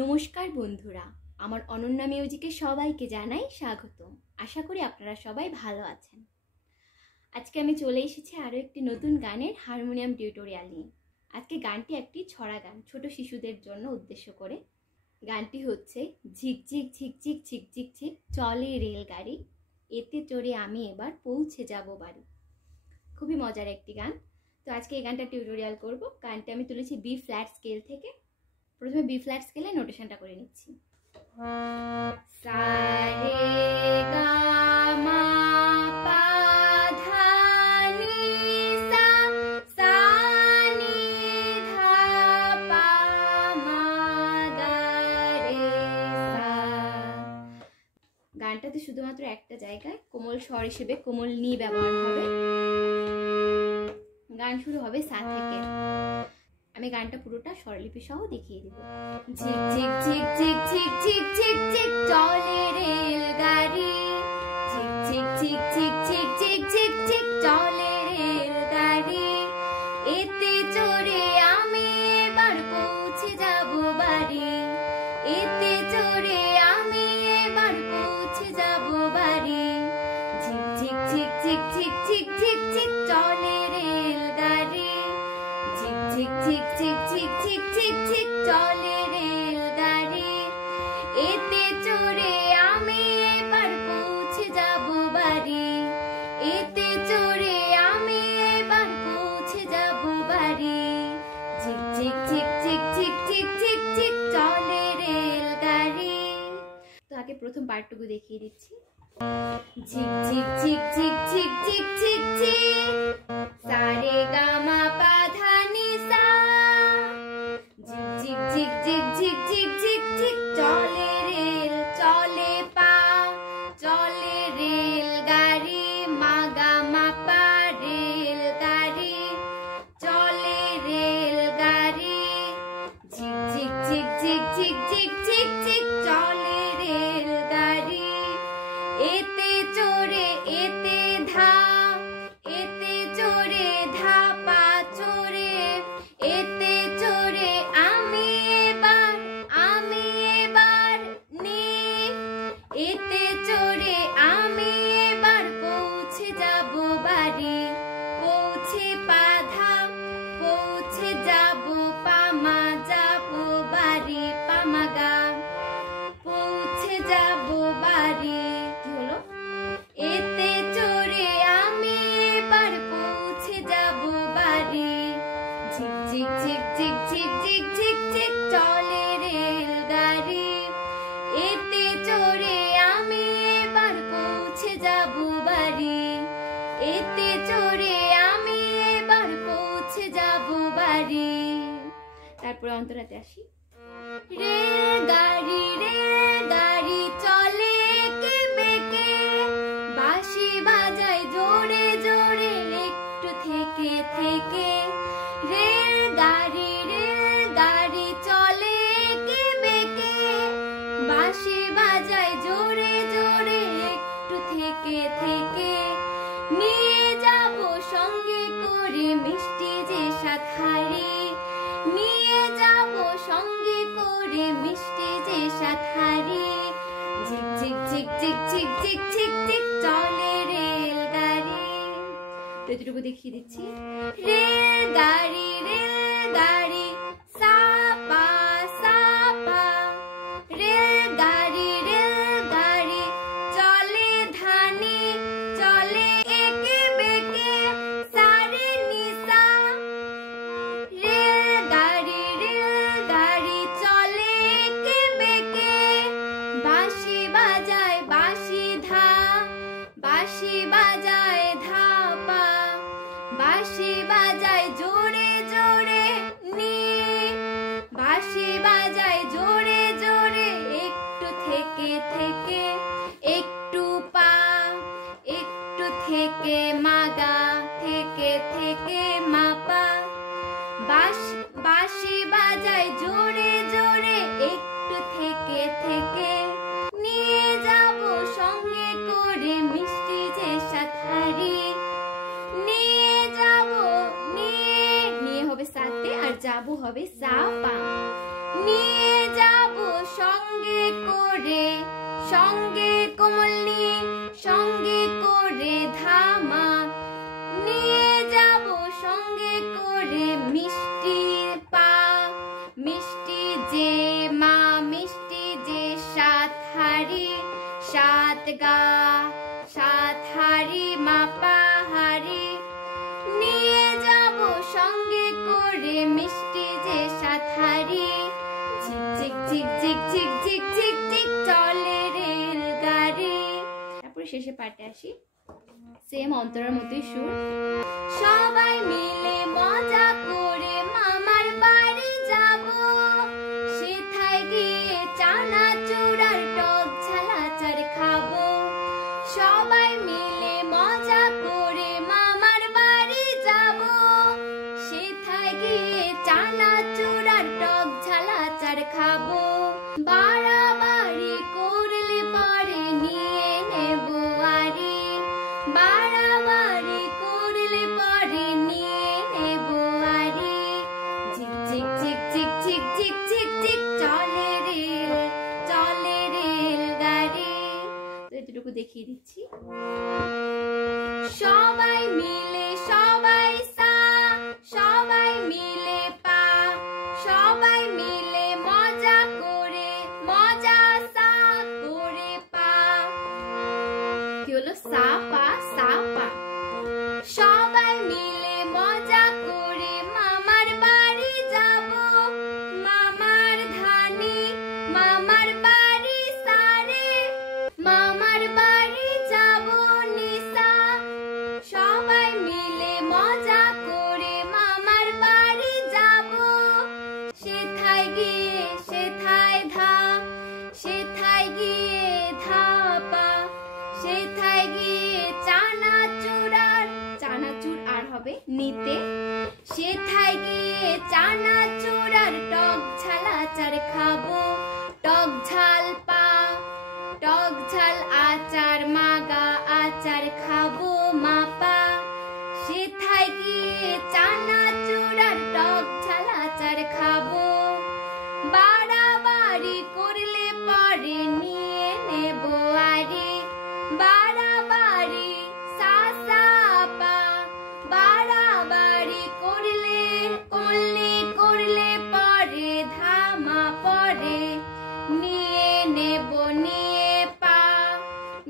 নমস্কার বন্ধুরা, আমার অনন্যা মিউজিকে সবাইকে জানাই স্বাগতম। আশা করি আপনারা সবাই ভালো আছেন। আজকে আমি চলে এসেছি আরও একটি নতুন গানের হারমোনিয়াম টিউটোরিয়াল নিয়ে। আজকে গানটি একটি ছড়া গান, ছোট শিশুদের জন্য উদ্দেশ্য করে। গানটি হচ্ছে ঝিকঝিক ঝিকঝিক ঝিকঝিক ঝিক চলে রেলগাড়ি, এতে চড়ে আমি এবার পৌঁছে যাব বাড়ি। খুবই মজার একটি গান। তো আজকে এই গানটা টিউটোরিয়াল করব। গানটি আমি তুলেছি বি ফ্ল্যাট স্কেল থেকে। প্রথমে বি ফ্ল্যাট স্কেলে নোটেশনটা করে নিচ্ছি। সা রে গা মা পা ধা নি সা, সা নি ধা পা মা গা রে সা। গানটাতে শুধুমাত্র একটা জায়গায় কোমল স্বর হিসেবে কোমল নি ব্যবহার হবে। গান শুরু হবে সা থেকে। আমি গানটা পুরোটা স্বরলিপি সহ দেখিয়ে দিব। ঝিক ঝিক ঝিক ঝিক ঝিক ঝিক ঝিক ঝিক চলে রেলগাড়ি, ঝিক ঝিক ঝিক ঝিক ঝিক ঝিক ঝিক ঝিক চলে রেলগাড়ি, এতে চড়ে আমি এবার পৌঁছে যাব বাড়ি, এতে চড়ে আমি এবার পৌঁছে যাব বাড়ি। ঝিক ঝিক ঝিক ঝিক ঝিক ঝিক ঝিক ঝিক চলে রেলগাড়ি, ঝিক ঝিক ঝিক ঝিক ঝিক ঝিক ঝিক ঝিক চলে রেলগাড়ি, এতে চড়ে আমি এবার পৌঁছে যাব বাড়ি, এতে চড়ে আমি এবার পৌঁছে যাব বাড়ি। ঝিক ঝিক ঝিক ঝিক ঝিক ঝিক ঝিক ঝিক চলে রেলগাড়ি। তো আগে প্রথম পার্টটুকু দেখিয়ে দিচ্ছি। ঝিক ঝিক ঝিক ঝিক ঝিক ঝিক ঝিক ঝিক সা রে গা মা পা ধা নি সা, ঝিক ঝিক ঝিক ঝিক ঝিক ঝিক ঝিক চলে রেল চলে পা, চলে রেলগাড়ি মা গা মা পা রেলগাড়ি, চলে রেলগাড়ি, ঝিক ঝিক ঝিক ঝিক ঝিক ঝিক ঝিক ঝিক চলে রেলগাড়ি, এতে চড়ে এতে ধা, এতে চড়ে ধা পা চড়ে, এতে চড়ে আমি এবার নি, এতে চড়ে আমি এবার পৌঁছে যাব বাড়ি, পৌঁছে পা ধা, পৌঁছে যাব পা মা যাব বাড়ি, পা মা গা, পৌঁছে যাব বাড়ি। কি হলো? এতে চড়ে আমি এবার পৌঁছে যাব বাড়ি, ঝিক ঝিক ঝিক ঝিক ঝিক ঝিক ঝিক ঝিক চলে রেলগাড়ি, এতে চড়ে আমি এবার পৌঁছে যাব বাড়ি, এতে চড়ে আমি এবার পৌঁছে যাব বাড়ি। তারপরে অন্তরাতে আসি। রেলগাড়ি চলে একে বেঁকে, বাঁশি বাজায় জোরে জোরে একটু থেকে থেকে। রেলগাড়ি চলে একে বেঁকে, বাঁশি বাজায় জোরে জোরে একটু থেকে থেকে। নিয়ে যাব সঙ্গে করে মিষ্টি যে সাতহারি, নিয়ে যাব সঙ্গে করে মিষ্টি যে সাতহারি। ঝিক ঝিক ঝিক ঝিক ঝিক ঝিক ঝিক ঝিক চলে রেলগাড়ি। এতটুকু দেখিয়ে দিচ্ছি। রেলগাড়ি সা পা সা পা, রেলগাড়ি চলে ধানি, চলে একে বেঁকে সা রে নি সা। রেলগাড়ি চলে একে বেঁকে, বাঁশি বাজায় বাঁশি ধা, বাঁশি বাজায় ধা পা, বাঁশি বাজায় জোরে জোরে নি, বাঁশি বাজায় জোরে জোরে একটু থেকে থেকে, একটু পা, একটু থেকে মা গা, থেকে থেকে মা পা, বাঁশি বাজায় জোরে জোরে একটু থেকে থেকে। নিয়ে যাব সঙ্গে করে মিষ্টি যে সাতহারি, নিয়ে যাব, নিয়ে হবে সাথে আর যাবো হবে সা পা। নিয়ে যাব সঙ্গে কোমলনি সঙ্গে করে ধামা, নিয়ে যাব সঙ্গে করে মিষ্টি পা, মিষ্টি যে মা মিষ্টি যে সাত হাড়ি, সাত গা সাত হাড়ি মাপা হাড়ি, নিয়ে যাব সঙ্গে করে মিষ্টি যে সাত হাড়ি। ঝিক ঝিক ঝিক ঝিক ঝিক ঝিক ঝিক চলে রেল গাড়ি। তারপরে শেষে পার্টে আসি, সেম অন্তরার মতোই সুর। সবাই মিলে মজা করে মামার বাড়ি যাব, সেথায় গিয়ে চানাচুর আর টক ঝাল আচার খাবো। সবাই মিলে মজা করে মামার বাড়ি যাব, সেথায় গিয়ে চানাচুর আর টক ঝাল আচার খাবো। বাড়াবাড়ি করলে পরে নিয়ে নেব আরি, বাড়াবাড়ি করলে পরে নিয়ে নেব আরি। ঝিক ঝিক ঝিক ঝিক ঝিক ঝিক ঝিক ঝিক চলে রেল গাড়ি। তো এতটুকু দেখিয়ে দিচ্ছি। সবাই মিলে সবাই সা, সবাই মিলে পা, সবাই মিলে মজা করে মজা সা করে পা। কি হলো? সা পা সা পা। সবাই মিলে মজা করে মামার বাড়ি যাব, মামার ধানি মামার বাড়ি সারে, মামার বাড়ি যাব নিশা। সবাই মিলে মজা করে মামার বাড়ি যাব, সেথায় গিয়ে সেথায় ধা, সেথায় গিয়ে ধাপা, সেথায় গিয়ে চানাচুর আর হবে নিতে, সেথায় গিয়ে চানাচুর আর টক ঝাল আচার খাবো। টক ঝাল পা, টক ঝাল আচার মাগা আচার খাবো মাপা, সেথায় গিয়ে চানাচুর আর টক ঝাল আচার খাবো। বাড়াবাড়ি করলে পরে নিয়ে নেব আরি, বাড়াবাড়ি সা সা পা, বাড়াবাড়ি করলে কোমলনি করলে পরে ধামা পরে, নিয়ে নেব নিয়ে পা,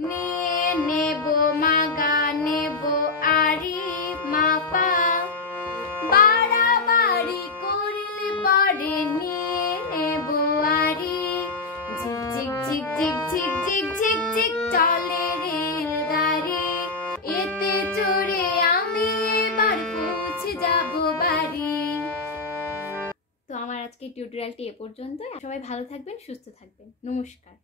নিয়ে নেব মাগা নেব আরি মাপা। বাড়াবাড়ি করলে পরে নিয়ে নেব আরি। ঝিক ঝিক ঝিক ঝিক ঝিক ঝিক ঝিক ঝিক চলে রেল গাড়ি, এতে চড়ে আমি এবার পৌঁছে যাব বাড়ি। তো আমার আজকে টিউটোরিয়ালটি এ পর্যন্ত। সবাই ভালো থাকবেন, সুস্থ থাকবেন। নমস্কার।